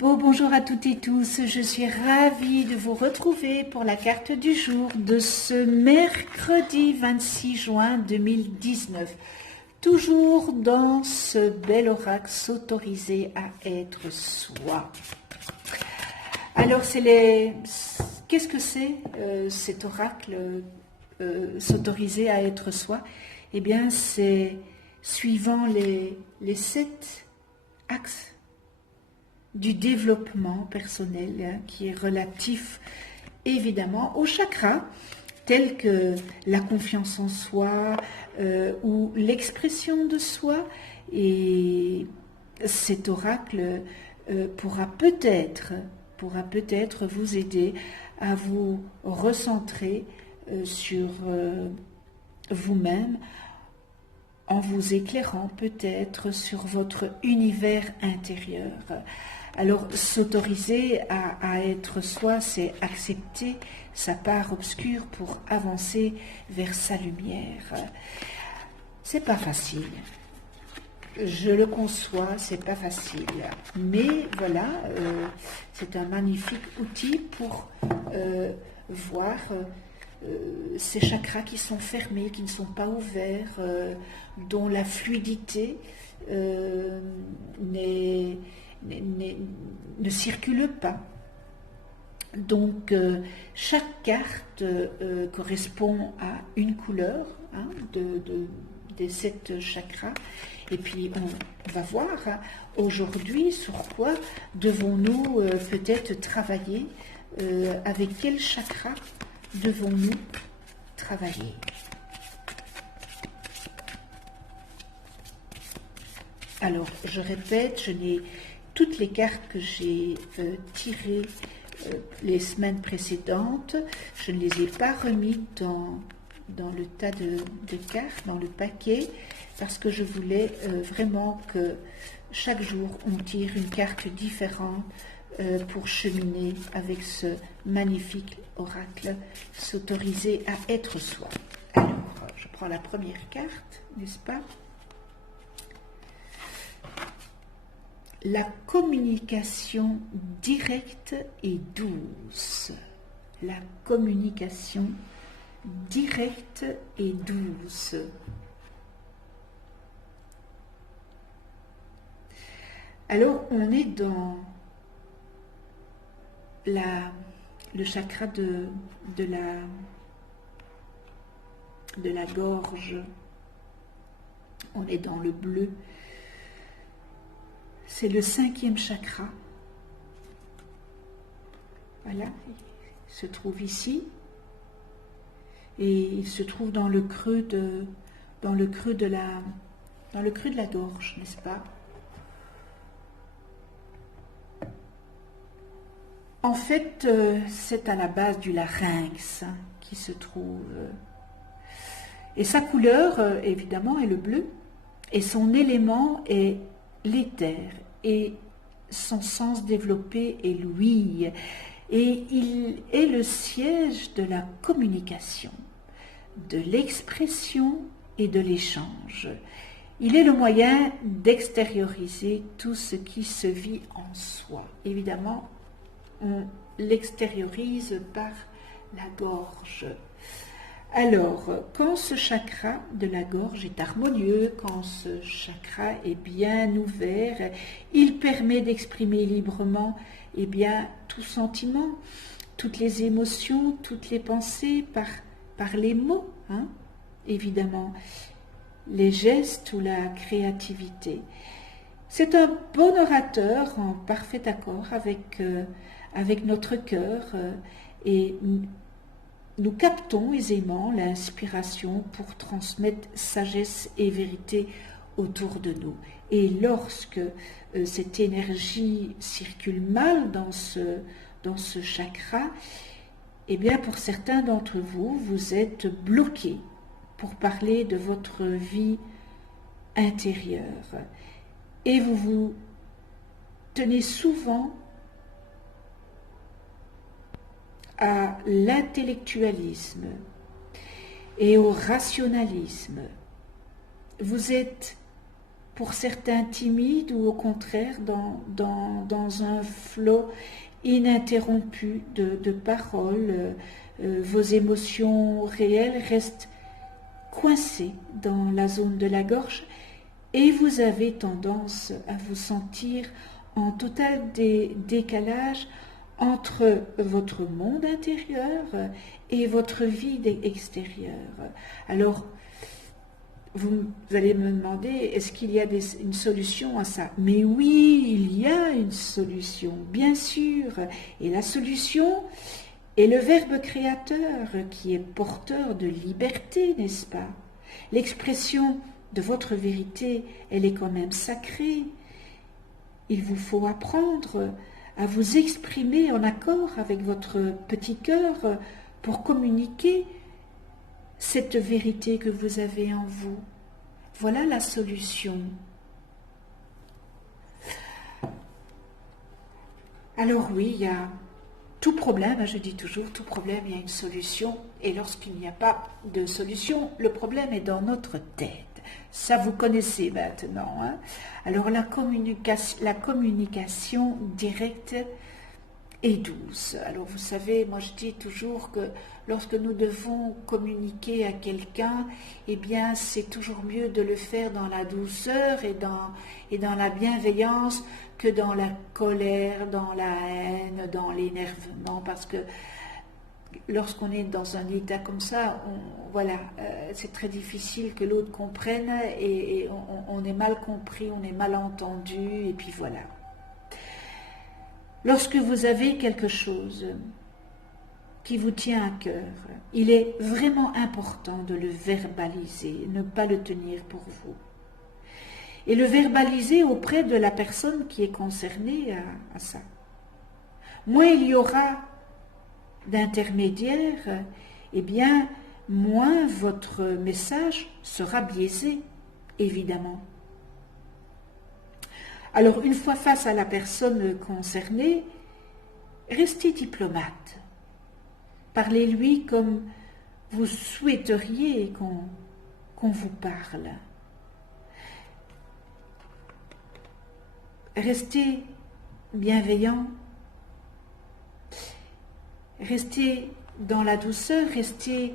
Bonjour à toutes et tous, je suis ravie de vous retrouver pour la carte du jour de ce mercredi 26 juin 2019. Toujours dans ce bel oracle, s'autoriser à être soi. Alors, qu'est-ce que c'est cet oracle, s'autoriser à être soi? Eh bien, c'est suivant les 7 axes du développement personnel qui est relatif évidemment aux chakras tels que la confiance en soi ou l'expression de soi. Et cet oracle pourra peut-être vous aider à vous recentrer sur vous-même, en vous éclairant peut-être sur votre univers intérieur. Alors, s'autoriser à être soi, c'est accepter sa part obscure pour avancer vers sa lumière. C'est pas facile. Je le conçois, c'est pas facile. Mais voilà, c'est un magnifique outil pour voir ces chakras qui sont fermés, qui ne sont pas ouverts, dont la fluidité ne circule pas. Donc, chaque carte correspond à une couleur des 7 chakras. Et puis, on va voir aujourd'hui sur quoi devons-nous peut-être travailler, avec quel chakra devons-nous travailler. Alors, je répète, toutes les cartes que j'ai tirées les semaines précédentes, je ne les ai pas remises dans le tas de cartes, dans le paquet, parce que je voulais vraiment que chaque jour, on tire une carte différente pour cheminer avec ce magnifique oracle, s'autoriser à être soi. Alors, je prends la première carte, n'est-ce pas? La communication directe et douce. La communication directe et douce. Alors, on est dans le chakra de la gorge. On est dans le bleu. C'est le 5e chakra. Voilà, il se trouve ici. Et il se trouve dans le creux de la gorge, n'est-ce pas? En fait, c'est à la base du larynx qui se trouve. Et sa couleur, évidemment, est le bleu. Et son élément est l'éther. Et son sens développé est l'ouïe. Et il est le siège de la communication, de l'expression et de l'échange. Il est le moyen d'extérioriser tout ce qui se vit en soi. Évidemment, on l'extériorise par la gorge. Alors, quand ce chakra de la gorge est harmonieux, quand ce chakra est bien ouvert, il permet d'exprimer librement tout sentiment, toutes les émotions, toutes les pensées par les mots, évidemment, les gestes ou la créativité. C'est un bon orateur en parfait accord avec notre cœur et nous captons aisément l'inspiration pour transmettre sagesse et vérité autour de nous. Et lorsque cette énergie circule mal dans ce chakra, eh bien pour certains d'entre vous, vous êtes bloqués pour parler de votre vie intérieure. Et vous vous tenez souvent à l'intellectualisme et au rationalisme. Vous êtes pour certains timides ou au contraire dans un flot ininterrompu de paroles. Vos émotions réelles restent coincées dans la zone de la gorge et vous avez tendance à vous sentir en total décalage entre votre monde intérieur et votre vie extérieure. Alors, vous allez me demander, est-ce qu'il y a une solution à ça? Mais oui, il y a une solution, bien sûr. Et la solution est le Verbe créateur qui est porteur de liberté, n'est-ce pas? L'expression de votre vérité, elle est quand même sacrée. Il vous faut apprendre à vous exprimer en accord avec votre petit cœur pour communiquer cette vérité que vous avez en vous. Voilà la solution. Alors oui, il y a tout problème, je dis toujours, tout problème, il y a une solution. Et lorsqu'il n'y a pas de solution, le problème est dans notre tête. Ça, vous connaissez maintenant. Hein? Alors la communication directe et douce. Alors vous savez, moi je dis toujours que lorsque nous devons communiquer à quelqu'un, eh bien c'est toujours mieux de le faire dans la douceur et dans la bienveillance que dans la colère, dans la haine, dans l'énervement, parce que lorsqu'on est dans un état comme ça, c'est très difficile que l'autre comprenne et on est mal compris, on est mal entendu, et puis voilà. Lorsque vous avez quelque chose qui vous tient à cœur, il est vraiment important de le verbaliser, ne pas le tenir pour vous. Et le verbaliser auprès de la personne qui est concernée à ça. Moins il y aura d'intermédiaires, eh bien, moins votre message sera biaisé, évidemment. Alors, une fois face à la personne concernée, restez diplomate. Parlez-lui comme vous souhaiteriez qu'on vous parle. Restez bienveillant. Restez dans la douceur, restez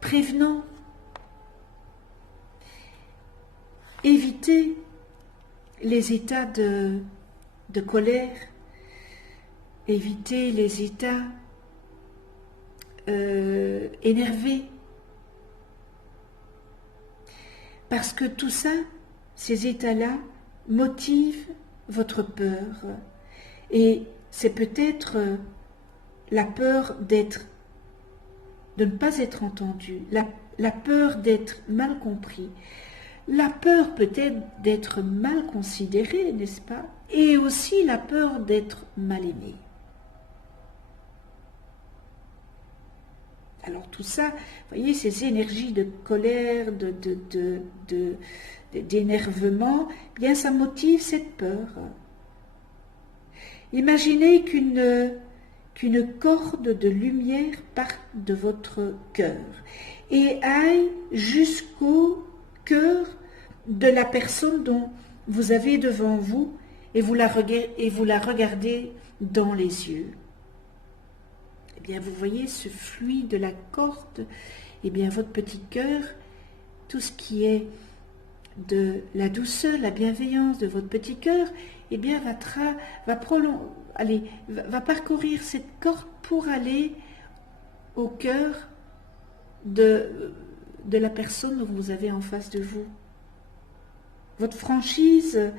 prévenant. Évitez les états de colère, évitez les états énervés. Parce que tout ça, ces états-là, motivent votre peur. Et c'est peut-être la peur de ne pas être entendu, la peur d'être mal compris, la peur peut-être d'être mal considéré, n'est-ce pas? Et aussi la peur d'être mal aimé. Alors tout ça, vous voyez, ces énergies de colère, d'énervement, bien ça motive cette peur. Imaginez qu'une corde de lumière parte de votre cœur et aille jusqu'au cœur de la personne dont vous avez devant vous et vous la regardez dans les yeux. Eh bien, vous voyez ce fluide de la corde, eh bien, votre petit cœur, tout ce qui est de la douceur, la bienveillance de votre petit cœur, eh bien, va parcourir cette corde pour aller au cœur de la personne que vous avez en face de vous. Votre franchise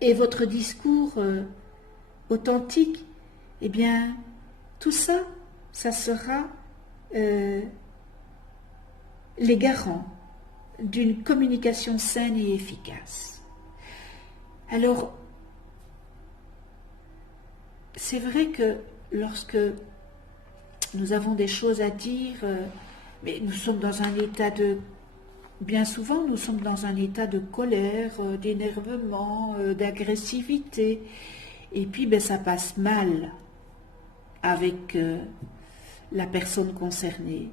et votre discours authentique, eh bien, tout ça, ça sera les garants d'une communication saine et efficace. Alors, c'est vrai que lorsque nous avons des choses à dire, mais nous sommes dans un état bien souvent, nous sommes dans un état de colère, d'énervement, d'agressivité, et puis ça passe mal avec la personne concernée,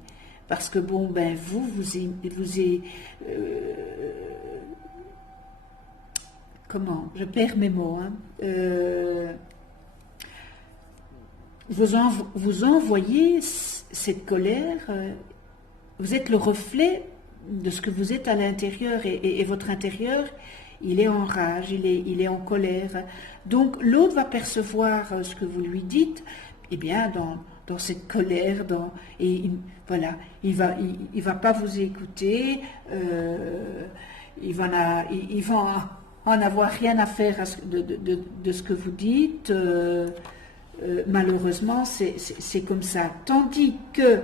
parce que bon, ben comment, je perds mes mots, hein, vous envoyez cette colère, vous êtes le reflet de ce que vous êtes à l'intérieur, et votre intérieur, il est en rage, il est en colère. Donc l'autre va percevoir ce que vous lui dites, eh bien dans cette colère, voilà, il va pas vous écouter, il va en avoir rien à faire de ce que vous dites. Malheureusement, c'est comme ça. Tandis que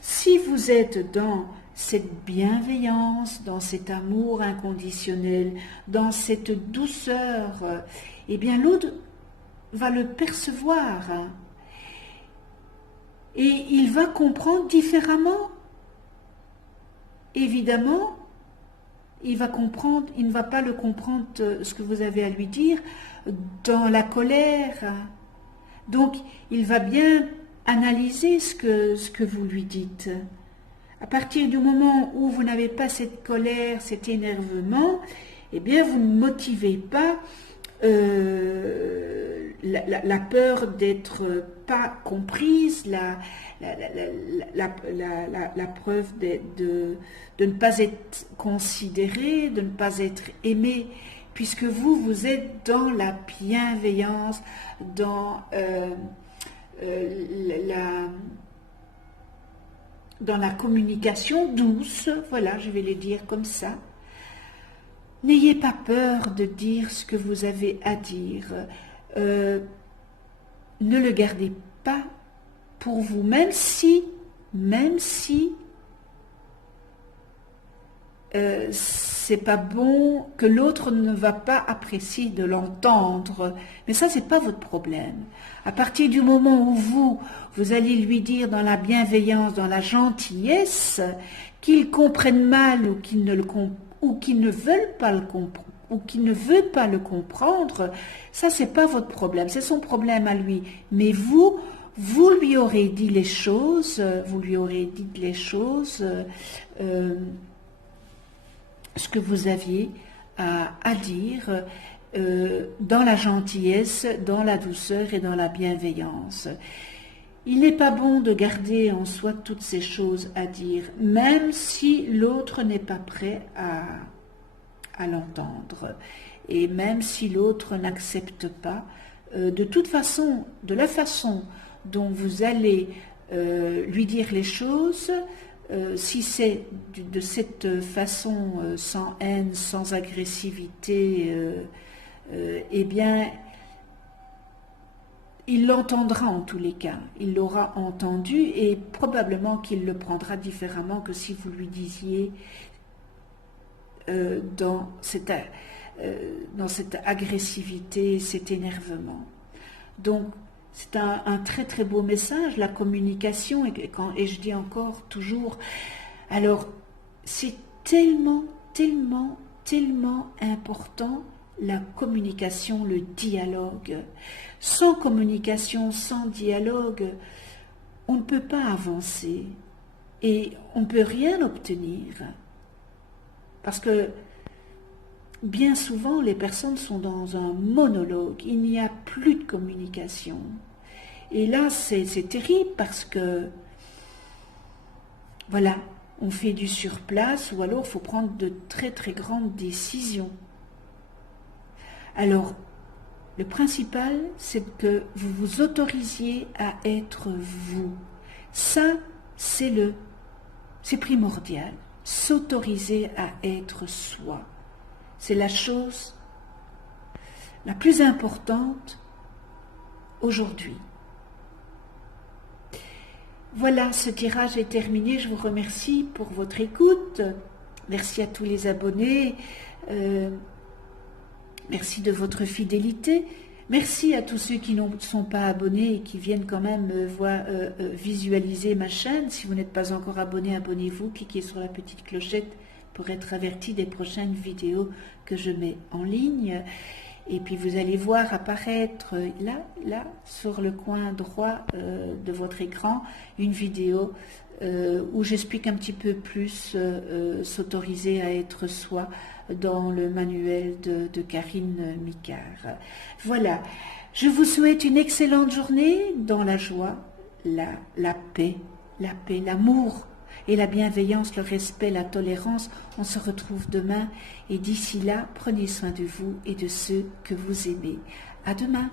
si vous êtes dans cette bienveillance, dans cet amour inconditionnel, dans cette douceur, eh bien l'autre va le percevoir, hein, et il va comprendre différemment. Évidemment, il ne va pas le comprendre, ce que vous avez à lui dire, dans la colère. Donc, il va bien analyser ce que vous lui dites. À partir du moment où vous n'avez pas cette colère, cet énervement, eh bien, vous ne motivez pas la peur d'être pas comprise, la preuve de ne pas être considéré, de ne pas être aimé, puisque vous êtes dans la bienveillance, dans la communication douce, voilà, je vais le dire comme ça. N'ayez pas peur de dire ce que vous avez à dire. Ne le gardez pas pour vous, même si c'est pas bon, que l'autre ne va pas apprécier de l'entendre. Mais ça, c'est pas votre problème. À partir du moment où vous allez lui dire dans la bienveillance, dans la gentillesse, qu'il comprenne mal ou qu'il ne veut pas le comprendre, ça, c'est pas votre problème, c'est son problème à lui. Mais vous lui aurez dit les choses, ce que vous aviez à dire, dans la gentillesse, dans la douceur et dans la bienveillance. Il n'est pas bon de garder en soi toutes ces choses à dire, même si l'autre n'est pas prêt à l'entendre, et même si l'autre n'accepte pas. De toute façon, de la façon dont vous allez lui dire les choses, si c'est de cette façon, sans haine, sans agressivité, eh bien, il l'entendra en tous les cas, il l'aura entendu, et probablement qu'il le prendra différemment que si vous lui disiez dans cette agressivité, cet énervement. Donc, c'est un très très beau message, la communication, et je dis encore toujours, alors c'est tellement important, la communication, le dialogue. Sans communication, sans dialogue, on ne peut pas avancer et on ne peut rien obtenir. Parce que bien souvent, les personnes sont dans un monologue, il n'y a plus de communication. Et là, c'est terrible parce que, voilà, on fait du surplace, ou alors il faut prendre de très très grandes décisions. Alors, le principal, c'est que vous vous autorisiez à être vous. Ça, c'est primordial. S'autoriser à être soi. C'est la chose la plus importante aujourd'hui. Voilà, ce tirage est terminé. Je vous remercie pour votre écoute. Merci à tous les abonnés. Merci de votre fidélité. Merci à tous ceux qui ne sont pas abonnés et qui viennent quand même visualiser ma chaîne. Si vous n'êtes pas encore abonné, abonnez-vous. Cliquez sur la petite clochette pour être averti des prochaines vidéos que je mets en ligne. Et puis vous allez voir apparaître là, sur le coin droit de votre écran, une vidéo où j'explique un petit peu plus s'autoriser à être soi dans le manuel de Karine Micard. Voilà, je vous souhaite une excellente journée dans la joie, la paix, l'amour et la bienveillance, le respect, la tolérance. On se retrouve demain et d'ici là, prenez soin de vous et de ceux que vous aimez. À demain.